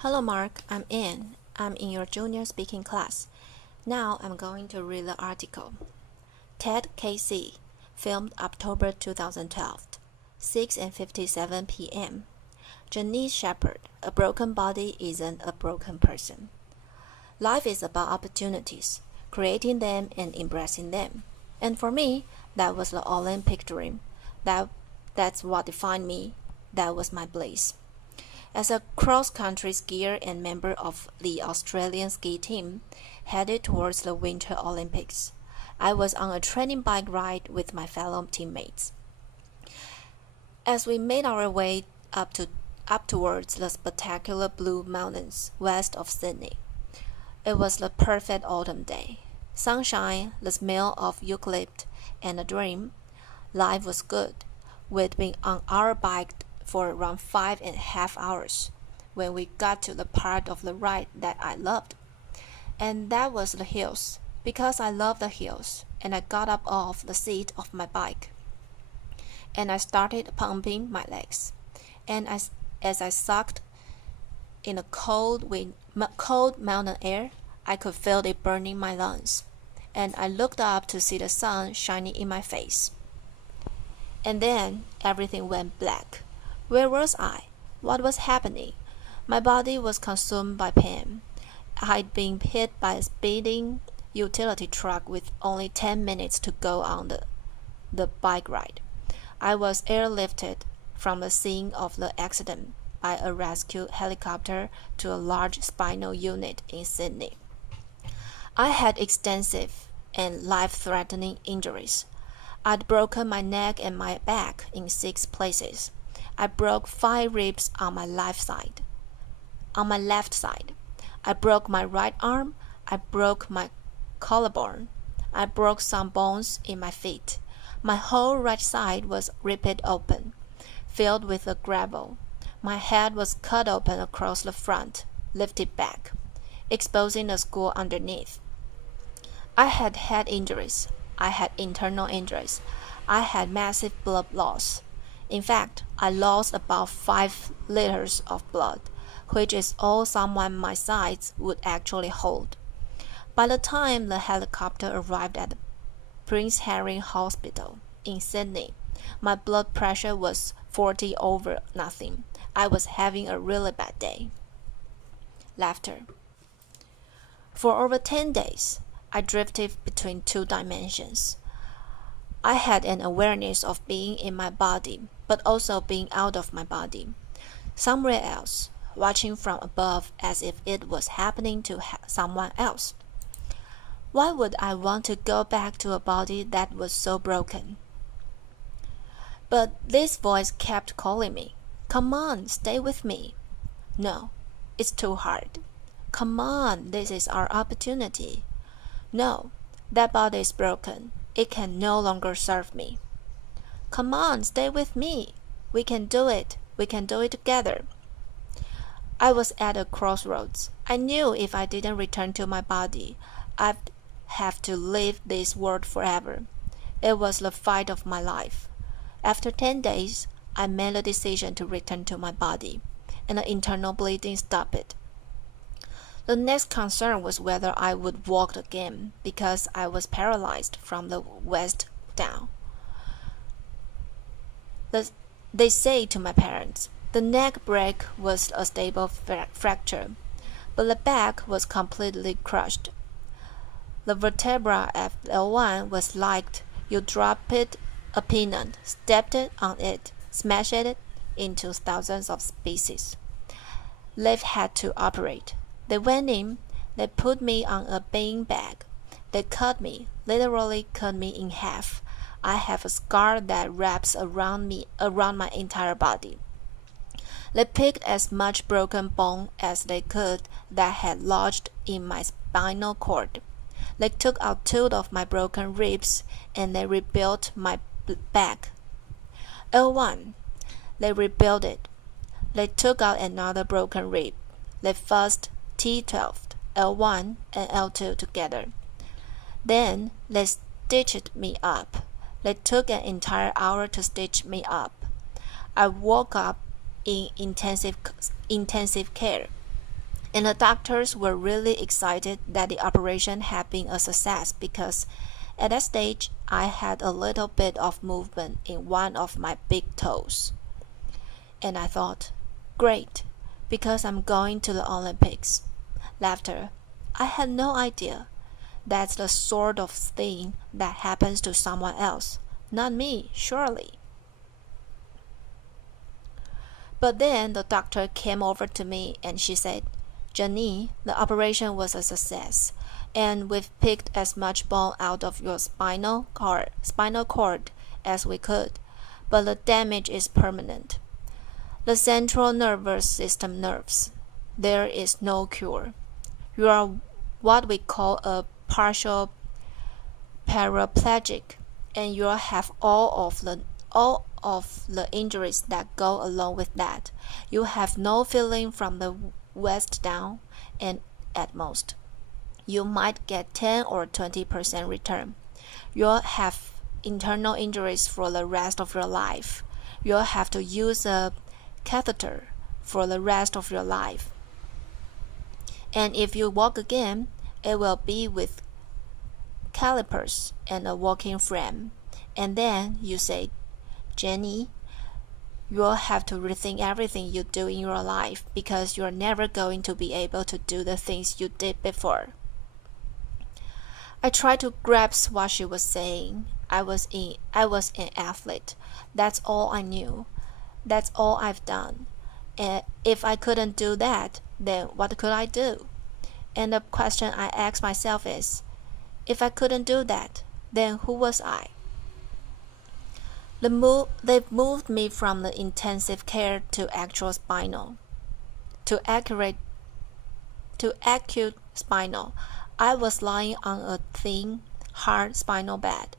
Hello Mark, I'm Anne. I'm in your junior speaking class. Now I'm going to read the article. Ted KC, filmed October 2012, 6:57 p.m. Janine Shepherd, a broken body isn't a broken person. Life is about opportunities, creating them and embracing them. And for me, that was the Olympic dream. That's what defined me. That was my bliss. As a cross-country skier and member of the Australian ski team headed towards the Winter Olympics, I was on a training bike ride with my fellow teammates. As we made our way up towards the spectacular Blue Mountains west of Sydney, it was the perfect autumn day. Sunshine, the smell of eucalypt, and a dream. Life was good. We'd been on our bike for around 5.5 hours when we got to the part of the ride that I loved. And that was the hills, because I love the hills, and I got up off the seat of my bike. And I started pumping my legs. And as I sucked in the cold mountain air, I could feel it burning my lungs. And I looked up to see the sun shining in my face. And then everything went black. Where was I? What was happening? My body was consumed by pain. I'd been hit by a speeding utility truck with only 10 minutes to go on the bike ride. I was airlifted from the scene of the accident by a rescue helicopter to a large spinal unit in Sydney. I had extensive and life-threatening injuries. I'd broken my neck and my back in 6 places. I broke 5 ribs on my left side. I broke my right arm. I broke my collarbone. I broke some bones in my feet. My whole right side was ripped open, filled with the gravel. My head was cut open across the front, lifted back, exposing the skull underneath. I had head injuries. I had internal injuries. I had massive blood loss. In fact, I lost about 5 liters of blood, which is all someone my size would actually hold. By the time the helicopter arrived at the Prince Henry Hospital in Sydney, my blood pressure was 40 over nothing. I was having a really bad day. Laughter. For over 10 days, I drifted between 2 dimensions. I had an awareness of being in my body, but also being out of my body, somewhere else, watching from above as if it was happening to someone else. Why would I want to go back to a body that was so broken? But this voice kept calling me. Come on, stay with me. No, it's too hard. Come on, this is our opportunity. No, that body is broken. It can no longer serve me. Come on, stay with me. We can do it. We can do it together. I was at a crossroads. I knew if I didn't return to my body, I'd have to leave this world forever. It was the fight of my life. After 10 days, I made the decision to return to my body, and the internal bleeding stopped. The next concern was whether I would walk again, because I was paralyzed from the waist down. They say to my parents, the neck break was a stable fracture, but the back was completely crushed. The vertebra at L1 was like you dropped a peanut, stepped on it, smashed it into thousands of pieces. They've had to operate. They went in, they put me on a bean bag. They cut me, literally cut me in half. I have a scar that wraps around my entire body. They picked as much broken bone as they could that had lodged in my spinal cord. They took out 2 of my broken ribs and they rebuilt my back. L1, they rebuilt it. They took out another broken rib. They fuzzed T12, L1, and L2 together. Then they stitched me up. They took an entire hour to stitch me up. I woke up in intensive care. And the doctors were really excited that the operation had been a success because at that stage I had a little bit of movement in one of my big toes. And I thought, great, because I'm going to the Olympics. Laughter. I had no idea. That's the sort of thing that happens to someone else, not me, surely. But then the doctor came over to me and she said, Janine, the operation was a success, and we've picked as much bone out of your spinal cord as we could, but the damage is permanent. The central nervous system nerves. There is no cure. You are what we call a partial paraplegic, and you'll have all of the injuries that go along with that. You have no feeling from the waist down, and at most, you might get 10 or 20% return. You'll have internal injuries for the rest of your life. You'll have to use a catheter for the rest of your life. And if you walk again, it will be with calipers and a walking frame. And then you say, Jenny, you'll have to rethink everything you do in your life because you're never going to be able to do the things you did before. I tried to grasp what she was saying. I was an athlete. That's all I knew. That's all I've done. And if I couldn't do that, then what could I do? And the question I ask myself is, if I couldn't do that, then who was I? They've moved me from the intensive care to actual spinal, to acute spinal. I was lying on a thin, hard spinal bed.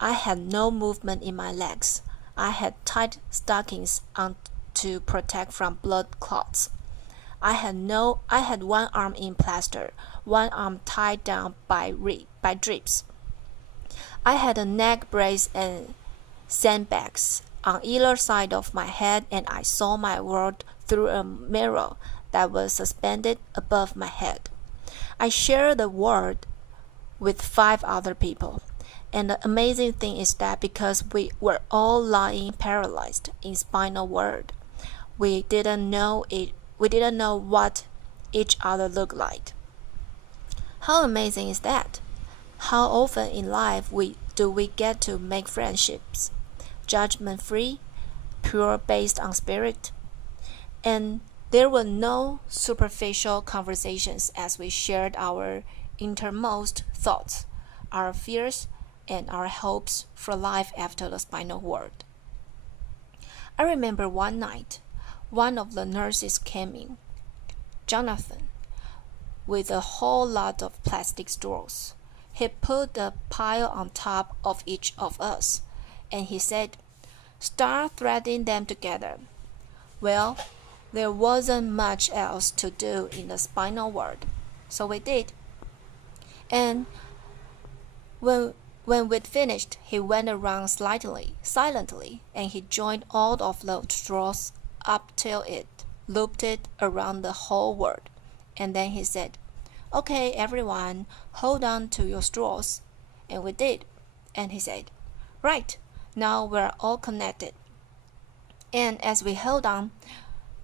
I had no movement in my legs. I had tight stockings on to protect from blood clots. I had one arm in plaster, one arm tied down by drips. I had a neck brace and sandbags on either side of my head, and I saw my world through a mirror that was suspended above my head. I shared the world with 5 other people. And the amazing thing is that because we were all lying paralyzed in spinal world, we didn't know what each other looked like. How amazing is that? How often in life do we get to make friendships, judgment-free, pure based on spirit? And there were no superficial conversations as we shared our innermost thoughts, our fears, and our hopes for life after the spinal world. I remember one night, one of the nurses came in, Jonathan, with a whole lot of plastic straws. He put a pile on top of each of us, and he said, "Start threading them together." Well, there wasn't much else to do in the spinal world, so we did. And when we'd finished, he went around silently, and he joined all of the straws up till it looped it around the whole world. And then he said, "Okay, everyone, hold on to your straws." And we did. And he said, "Right, now we're all connected." And as we held on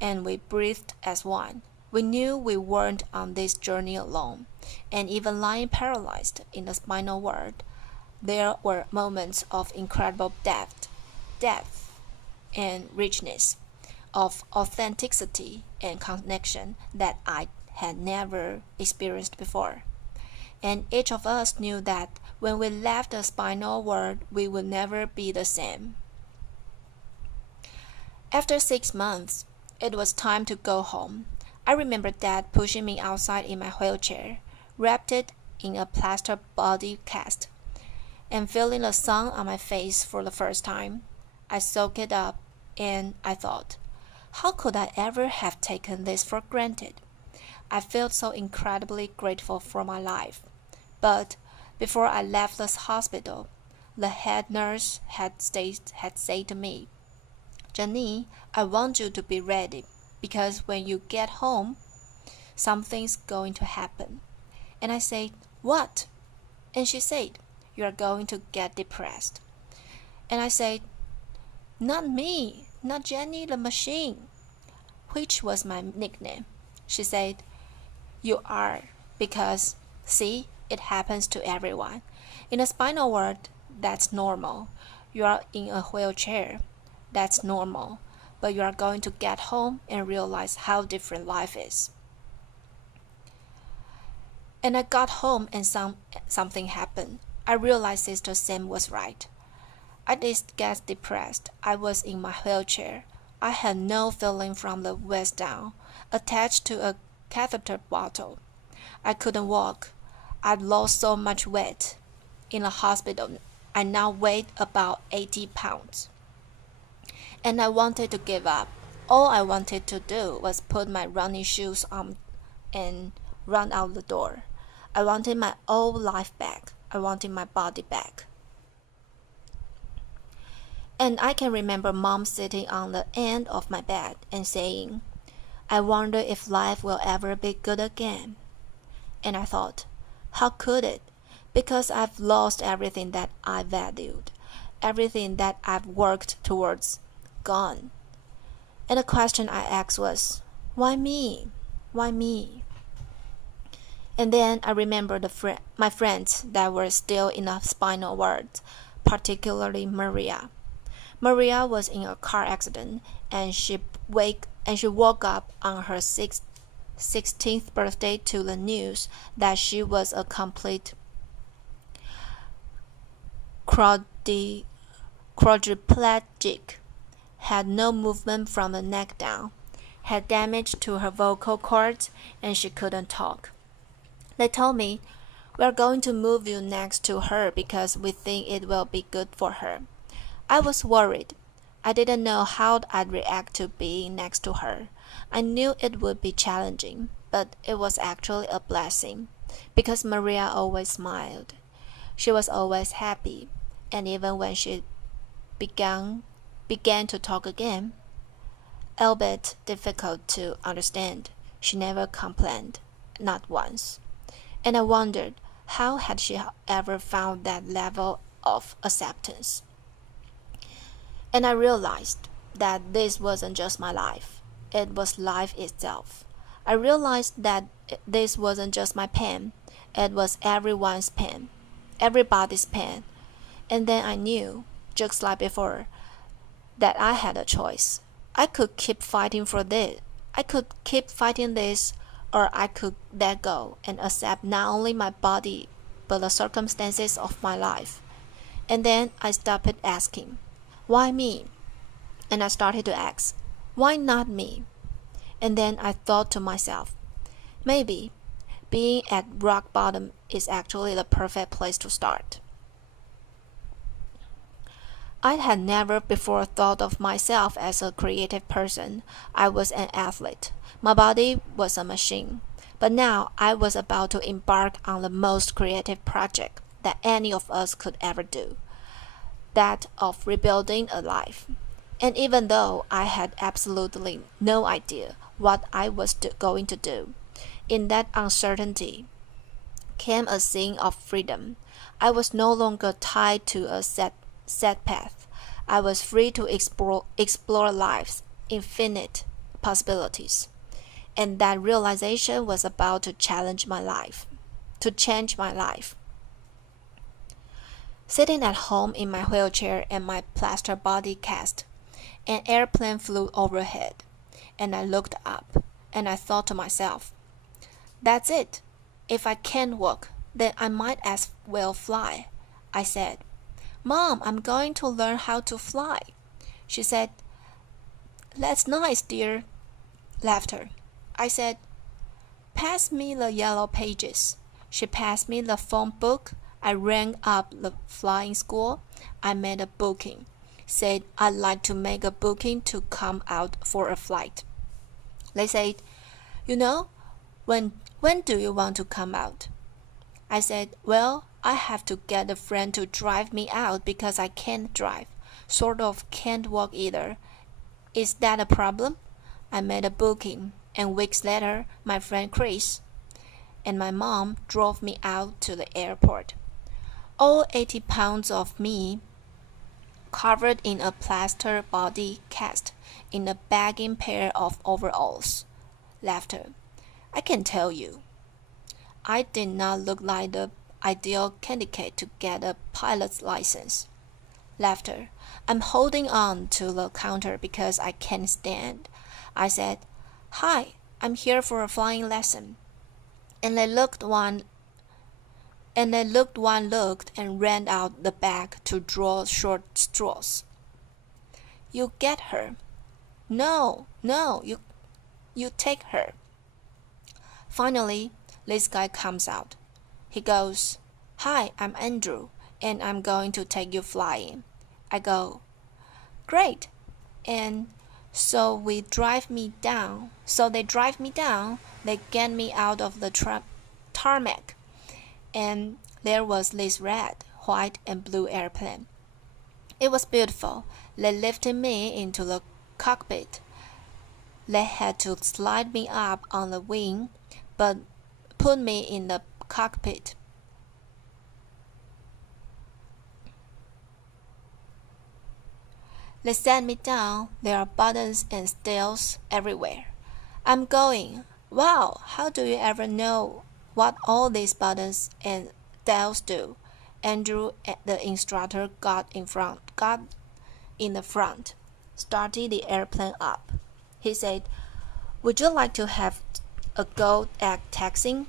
and we breathed as one, we knew we weren't on this journey alone. And even lying paralyzed in the spinal world, there were moments of incredible depth and richness, of authenticity and connection that I had never experienced before. And each of us knew that when we left the spinal world, we would never be the same. After 6 months, it was time to go home. I remember Dad pushing me outside in my wheelchair, wrapped it in a plaster body cast, and feeling the sun on my face for the first time. I soaked it up, and I thought, how could I ever have taken this for granted? I felt so incredibly grateful for my life. But before I left the hospital, the head nurse had said to me, "Janine, I want you to be ready, because when you get home, something's going to happen. And I said, what? And she said, you are going to get depressed. And I said, not me, not Jenny the machine, which was my nickname. She said, you are, because, see, it happens to everyone. In a spinal ward, that's normal. You are in a wheelchair, that's normal. But you are going to get home and realize how different life is. And I got home and something happened. I realized Sister Sam was right. I didn't get depressed. I was in my wheelchair. I had no feeling from the waist down, attached to a catheter bottle. I couldn't walk. I'd lost so much weight. In the hospital, I now weighed about 80 pounds. And I wanted to give up. All I wanted to do was put my running shoes on and run out the door. I wanted my old life back. I wanted my body back. And I can remember Mom sitting on the end of my bed and saying, I wonder if life will ever be good again. And I thought, how could it? Because I've lost everything that I valued, everything that I've worked towards, gone. And the question I asked was, why me? Why me? And then I remembered my friends that were still in the spinal ward, particularly Maria. Maria was in a car accident, and she woke up on her 16th birthday to the news that she was a complete quadriplegic, had no movement from the neck down, had damage to her vocal cords, and she couldn't talk. They told me, we're going to move you next to her because we think it will be good for her. I was worried. I didn't know how I'd react to being next to her. I knew it would be challenging, but it was actually a blessing, because Maria always smiled. She was always happy, and even when she began to talk again, albeit difficult to understand, she never complained, not once. And I wondered, how had she ever found that level of acceptance? And I realized that this wasn't just my life. It was life itself. I realized that this wasn't just my pain. It was everyone's pain, everybody's pain. And then I knew, just like before, that I had a choice. I could keep fighting for this. I could keep fighting this, or I could let go and accept not only my body, but the circumstances of my life. And then I stopped asking, why me? And I started to ask, why not me? And then I thought to myself, maybe being at rock bottom is actually the perfect place to start. I had never before thought of myself as a creative person. I was an athlete. My body was a machine. But now I was about to embark on the most creative project that any of us could ever do, that of rebuilding a life. And even though I had absolutely no idea what I was going to do, in that uncertainty came a scene of freedom. I was no longer tied to a set path. I was free to explore life's infinite possibilities. And that realization was about to change my life. Sitting at home in my wheelchair and my plaster body cast, an airplane flew overhead, and I looked up, and I thought to myself, that's it. If I can't walk, then I might as well fly. I said, Mom, I'm going to learn how to fly. She said, that's nice, dear. Laughter. I said, pass me the yellow pages. She passed me the phone book. I rang up the flying school. I made a booking. Said I'd like to make a booking to come out for a flight. They said, when do you want to come out? I said, well, I have to get a friend to drive me out because I can't drive. Sort of can't walk either. Is that a problem? I made a booking. and weeks later, my friend Chris and my mom drove me out to the airport. All 80 pounds of me covered in a plaster body cast in a bagging pair of overalls. Laughter. I can tell you, I did not look like the ideal candidate to get a pilot's license. Laughter. I'm holding on to the counter because I can't stand. I said, "Hi, I'm here for a flying lesson." And they looked one looked and ran out the back to draw short straws. "You get her." No, you take her." Finally, this guy comes out. He goes, "Hi, I'm Andrew, and I'm going to take you flying." I go, "Great." And so they drive me down, they get me out of the tarmac, and there was this red, white, and blue airplane. It was beautiful. They lifted me into the cockpit. They had to slide me up on the wing, but put me in the cockpit. They sat me down. There are buttons and dials everywhere. I'm going, "Wow, how do you ever know what all these buttons and dials do?" Andrew, the instructor, got in the front, started the airplane up. He said, "Would you like to have a go at taxiing?"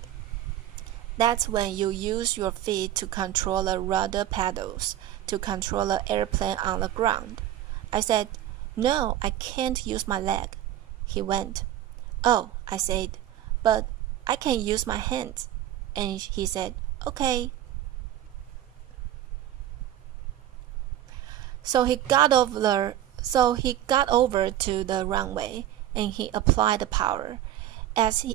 That's when you use your feet to control the rudder pedals, to control the airplane on the ground. I said, "No, I can't use my leg." He went, "Oh," I said, "but I can use my hands." And he said, "Okay." So he got over to the runway and he applied the power. As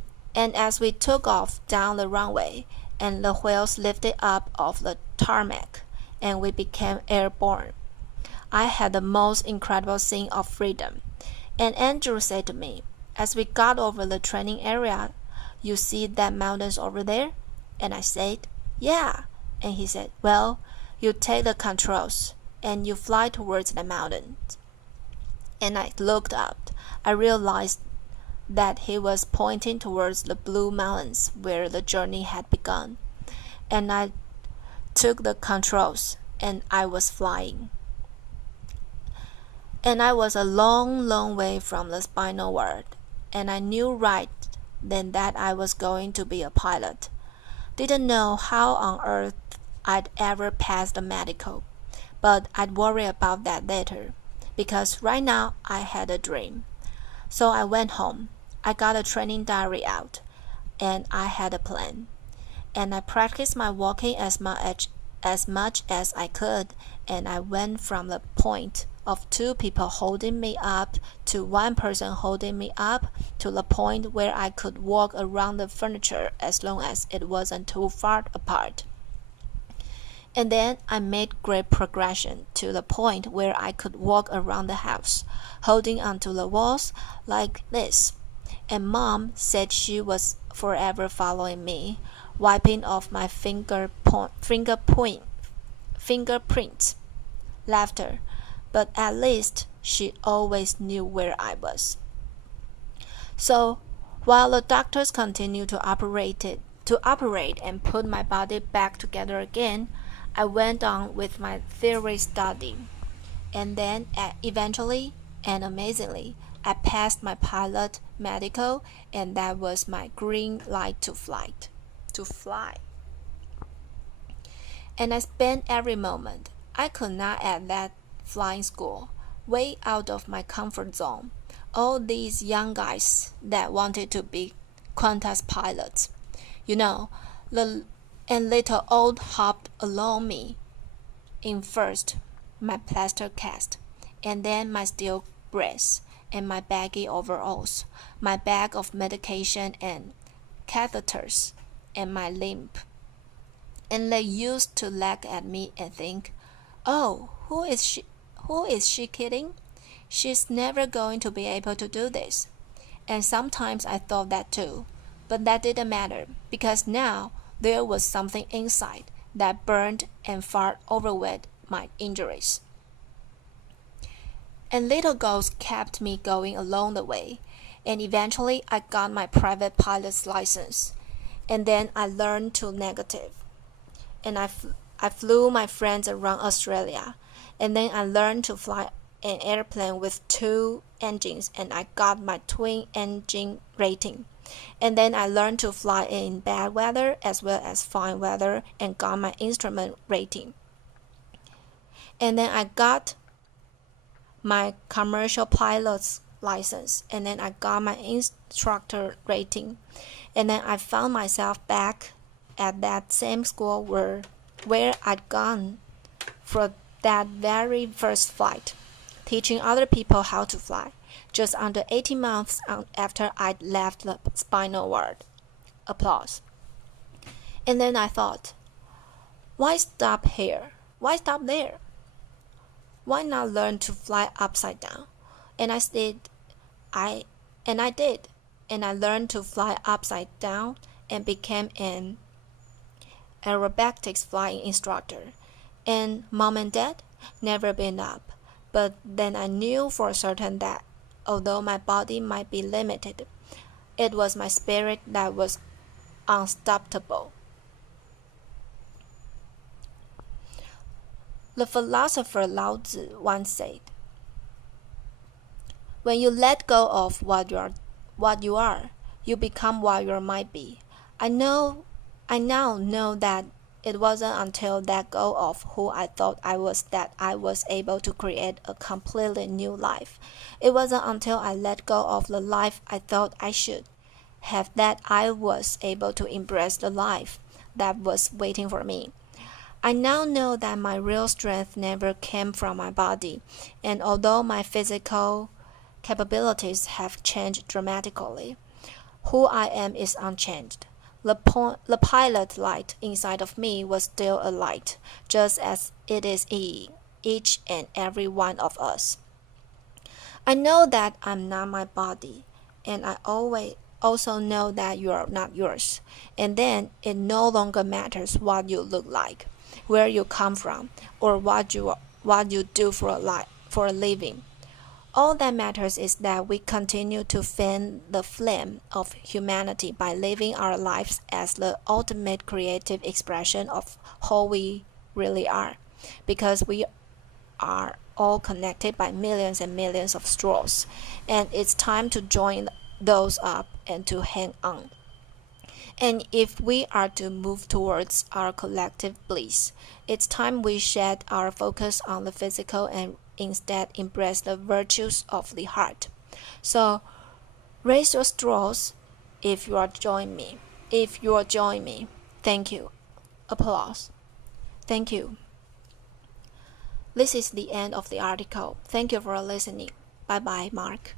we took off down the runway and the wheels lifted up off the tarmac and we became airborne, I had the most incredible scene of freedom. And Andrew said to me, as we got over the training area, "You see that mountains over there?" And I said, "Yeah." And he said, "Well, you take the controls and you fly towards the mountains." And I looked up. I realized that he was pointing towards the blue mountains where the journey had begun. And I took the controls and I was flying. And I was a long, long way from the spinal world, and I knew right then that I was going to be a pilot. Didn't know how on earth I'd ever pass the medical, but I'd worry about that later, because right now I had a dream. So I went home. I got a training diary out, and I had a plan. And I practiced my walking as much as I could, and I went from the point of 2 people holding me up to 1 person holding me up to the point where I could walk around the furniture as long as it wasn't too far apart. And then I made great progression to the point where I could walk around the house, holding onto the walls like this. And Mom said she was forever following me, wiping off my fingerprints. Laughter. But at least she always knew where I was. So, while the doctors continued to operate and put my body back together again, I went on with my theory study. And then, eventually and amazingly, I passed my pilot medical, and that was my green light to fly. And I spent every moment. I could not at that flying school, way out of my comfort zone. All these young guys that wanted to be Qantas pilots, and little old hopped along me. In first, my plaster cast, and then my steel brace, and my baggy overalls, my bag of medication and catheters, and my limp. And they used to laugh at me and think, "Oh, who is she kidding? She's never going to be able to do this." and sometimes I thought that too. But that didn't matter, because now there was something inside that burned and far outweighed my injuries. And little goals kept me going along the way, and eventually I got my private pilot's license. And then I learned to negative, and I flew my friends around Australia, and then I learned to fly an airplane with two engines, and I got my twin engine rating. And then I learned to fly in bad weather as well as fine weather and got my instrument rating. And then I got my commercial pilot's license, and then I got my instructor rating. And then I found myself back at that same school where I'd gone for that very first flight, teaching other people how to fly, just under 18 months after I'd left the spinal ward. Applause. And then I thought, why stop here? Why stop there? Why not learn to fly upside down? And I did. And I learned to fly upside down and became an aerobatics flying instructor. And mom and dad never been up. But then I knew for certain that although my body might be limited, it was my spirit that was unstoppable. The philosopher Lao Tzu once said, "When you let go of what you are, you become what you might be." I now know that it wasn't until let go of who I thought I was that I was able to create a completely new life. It wasn't until I let go of the life I thought I should have that I was able to embrace the life that was waiting for me. I now know that my real strength never came from my body, and although my physical capabilities have changed dramatically, who I am is unchanged. The pilot light inside of me was still a light, just as it is in each and every one of us. I know that I'm not my body, and I also know that you are not yours. And then it no longer matters what you look like, where you come from, or what you do for a living. All that matters is that we continue to fan the flame of humanity by living our lives as the ultimate creative expression of who we really are, because we are all connected by millions and millions of straws, and it's time to join those up and to hang on. And if we are to move towards our collective bliss, it's time we shed our focus on the physical and instead embrace the virtues of the heart. So raise your straws if you are join me. If you are join me. Thank you. Applause. Thank you. This is the end of the article. Thank you for listening. Bye bye, Mark.